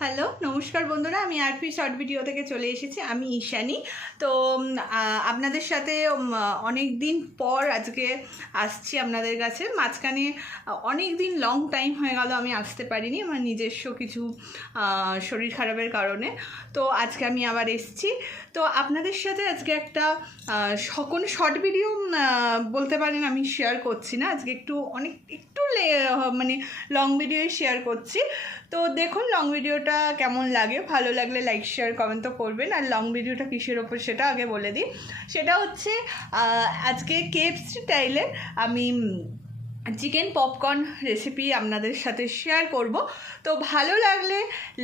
Hello, নমস্কার বন্ধুরা। আমি আরপি শর্ট ভিডিও থেকে চলে এসেছি। আমি ঈশানী। তো আপনাদের সাথে অনেক দিন পর আজকে আসছি আপনাদের কাছে। মাঝখানে অনেক দিন লং টাইম হয়ে গেল আমি আসতে পারিনি, আমার নিজস্ব কিছু শরীর খারাপের কারণে। তো আজকে আমি আবার এসেছি। তো আপনাদের সাথে আজকে একটা কোনো শর্ট ভিডিও বলতে পারেন আমি শেয়ার করছি না। আজকে একটু মানে লং ভিডিও শেয়ার করছি। তো দেখুন লং ভিডিওটা কেমন লাগে। ভালো লাগলে লাইক শেয়ার কমেন্ট তো করবেন। আর লং ভিডিওটা কিসের ওপর সেটা আগে বলে দিই। সেটা হচ্ছে আজকে KFC স্টাইলের আমি চিকেন পপকর্ন রেসিপি আপনাদের সাথে শেয়ার করব। তো ভালো লাগলে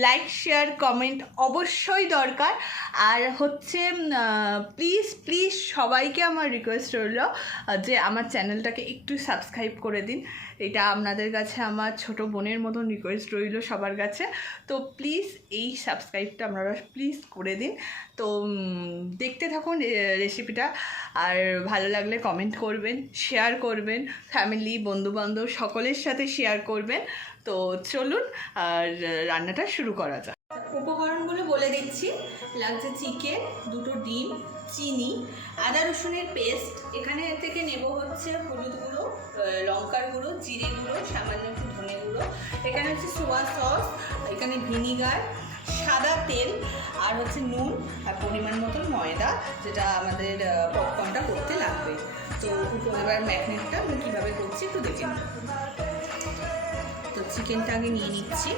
লাইক শেয়ার কমেন্ট অবশ্যই দরকার। আর হচ্ছে প্লিজ সবাইকে আমার রিকোয়েস্ট রইল যে আমার চ্যানেলটাকে একটু সাবস্ক্রাইব করে দিন। এটা আপনাদের কাছে আমার ছোট বোনের মতন রিকোয়েস্ট রইল সবার কাছে। তো প্লিজ এই সাবস্ক্রাইবটা আপনারা প্লিজ করে দিন। তো দেখতে থাকুন রেসিপিটা। আর ভালো লাগলে কমেন্ট করবেন, শেয়ার করবেন, ফ্যামিলি বন্ধুবান্ধব সকলের সাথে শেয়ার করবেন। তো চলুন আর রান্নাটা শুরু করা যাক। উপকরণগুলো বলে দিচ্ছি। লাগছে চিকেন, 2টো ডিম, চিনি, আদা রসুনের পেস্ট। এখানে থেকে নেব হচ্ছে হলুদ গুঁড়ো, লঙ্কার গুঁড়ো, জিরে গুঁড়ো, সামান্য একটু ধনে গুঁড়ো। এখানে হচ্ছে সোয়া সস, এখানে ভিনিগার, সাদা তেল, আর হচ্ছে নুন, আর পরিমাণ মতন ময়দা, যেটা আমাদের পপকর্নটা করতে লাগবে। তো এবার ম্যাগনেটটা আমি কীভাবে করছি একটু দেখে নিই। তো চিকেনটা আগে নিয়ে নিচ্ছি।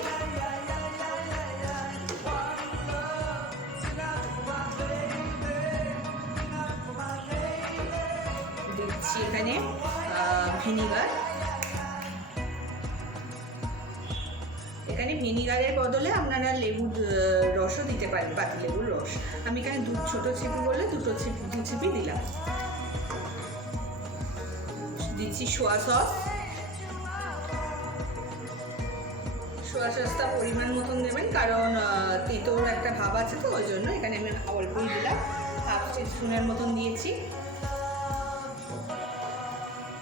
দিচ্ছি এখানে ভিনিগার। এখানে ভিনিগারের বদলে আপনারা লেবুর রসও দিতে পারেন, পাতি লেবুর রস। আমি এখানে ছোটো ছিপি বলে 2 ছিপি দিলাম। দিচ্ছি সোয়া সস। সোয়া সসটা পরিমাণ মতন দেবেন, কারণ তেঁতোর একটা ভাব আছে, তো ওই জন্য এখানে আমি অল্পই দিলাম, 1/2 টিস্পুনের মতন দিয়েছি।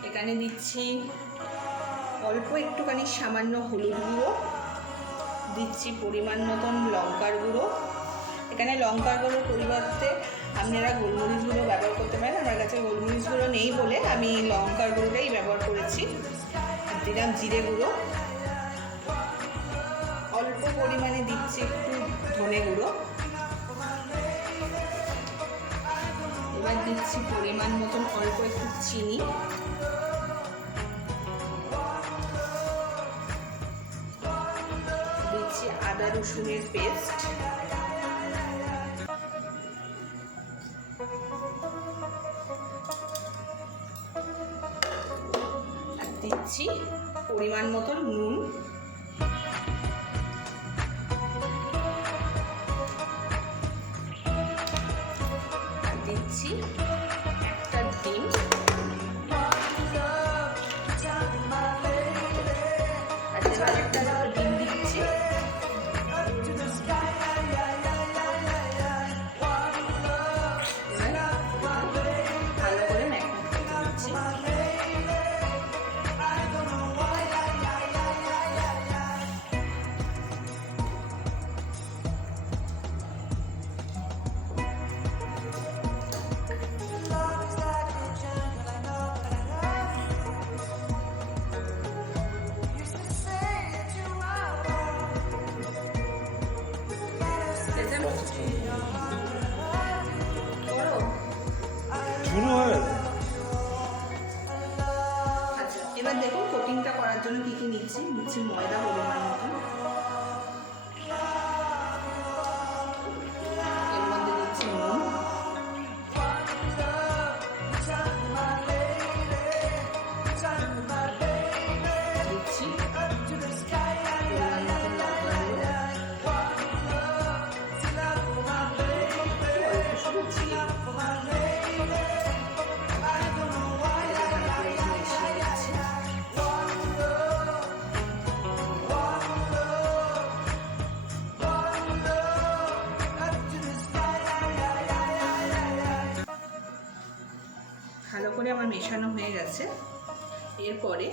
এখানে দিচ্ছি অল্প একটুখানি সামান্য হলুদ গুঁড়ো, দিচ্ছি পরিমাণ মতন লঙ্কার গুঁড়ো। এখানে লঙ্কার গুঁড়োর পরিবর্তে আপনারা গোলমরিচ গুঁড়ো ব্যবহার করতে পারেন। আমার কাছে গোলমরিচ গুঁড়ো নেই বলে আমি লঙ্কার গুঁড়োটাই ব্যবহার করেছি। দিলাম জিরে গুঁড়ো, অল্প পরিমাণে দিচ্ছি একটু ধনে গুঁড়ো। এবার দিচ্ছি পরিমাণ মতন অল্প একটু চিনি, দিচ্ছি আদা রসুনের পেস্ট, আর দিচ্ছি পরিমাণ মতন নুন। আর দিচ্ছি একটা ডিম। আর একটা ডিম দিচ্ছি। ভালো করে ম্যাগনেট করে দিচ্ছি। আচ্ছা, এবার দেখুন কোটিংটা করার জন্য কি কি নিচ্ছি ময়দা পরিমাণ মতন, এর মধ্যে দিচ্ছি নুন, দিচ্ছি পরিমাণ মতন লঙ্কার গুঁড়ো, অল্প শুধু জিরে। ভালো করে আমার মেশানো হয়ে গেছে। এরপরে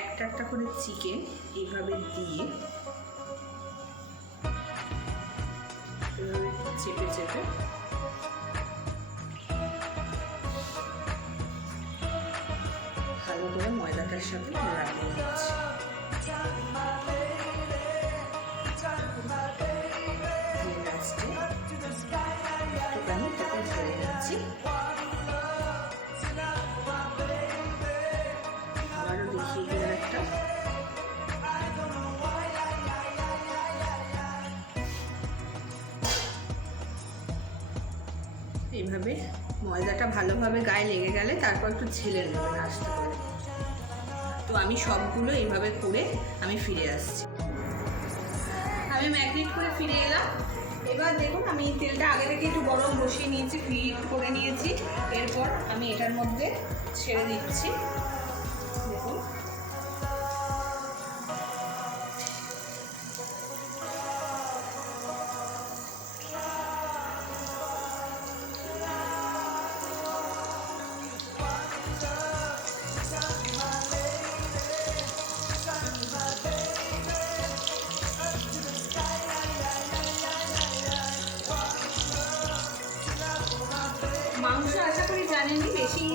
একটা একটা করে চিকেন এইভাবে দিয়ে চেপে চেপে ভালো করে ময়দাটার সাথে লাগিয়ে নিচ্ছি। একটুখানি তাকে ধরে নিচ্ছি। আবারও দেখিয়ে দিলাম একটা। এইভাবে ময়দাটা ভালোভাবে গায়ে লেগে গেলে তারপর একটু ঝেলে নেবেন আস্তে করে। তো আমি সবগুলো এইভাবে করে আমি ফিরে আসছি। আমি ম্যাগনেট করে ফিরে এলাম। এবার দেখুন আমি তেলটা আগে থেকে একটু গরম বসিয়ে নিয়েছি, হিট করে নিয়েছি। এরপর আমি এটার মধ্যে ছেড়ে দিচ্ছি। দেখুন মাংস আশা করি জানেনই বেশি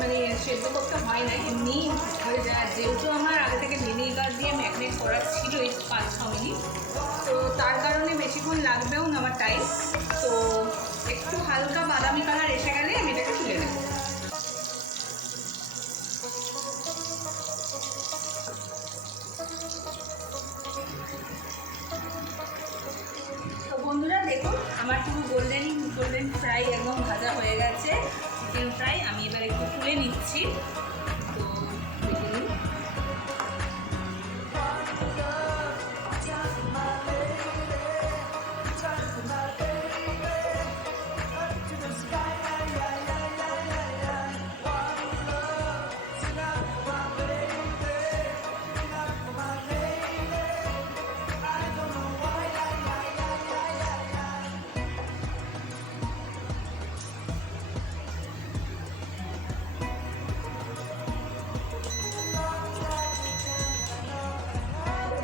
মানে সেদ্ধ করতে হয় না, এমনি হয়ে যায়। যেহেতু আমার আগে থেকে ভিনেগার দিয়ে ম্যাগনেট করা ছিল এই 5-6 মিনিট, তো তার কারণে বেশিক্ষণ লাগবেও না আমার টাইম। তো একটু হালকা বাদামি কালার এসে গেলে আমি এটাকে তুলে নেব। তো বন্ধুরা দেখুন আমার পুরো গোল্ডেন ফ্রাই একদম ভাজা হয়ে গেছে চিকেন ফ্রাই। আমি এবার একটু তুলে নিচ্ছি। তো দেখুন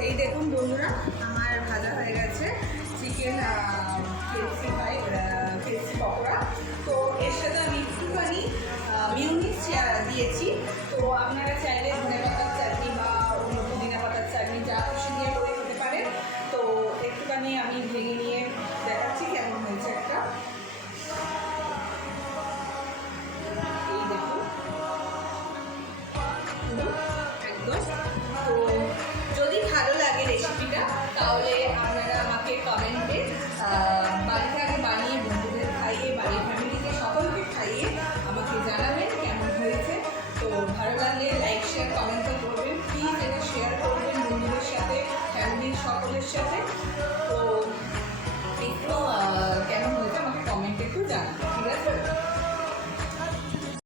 এই দেখুন বন্ধুরা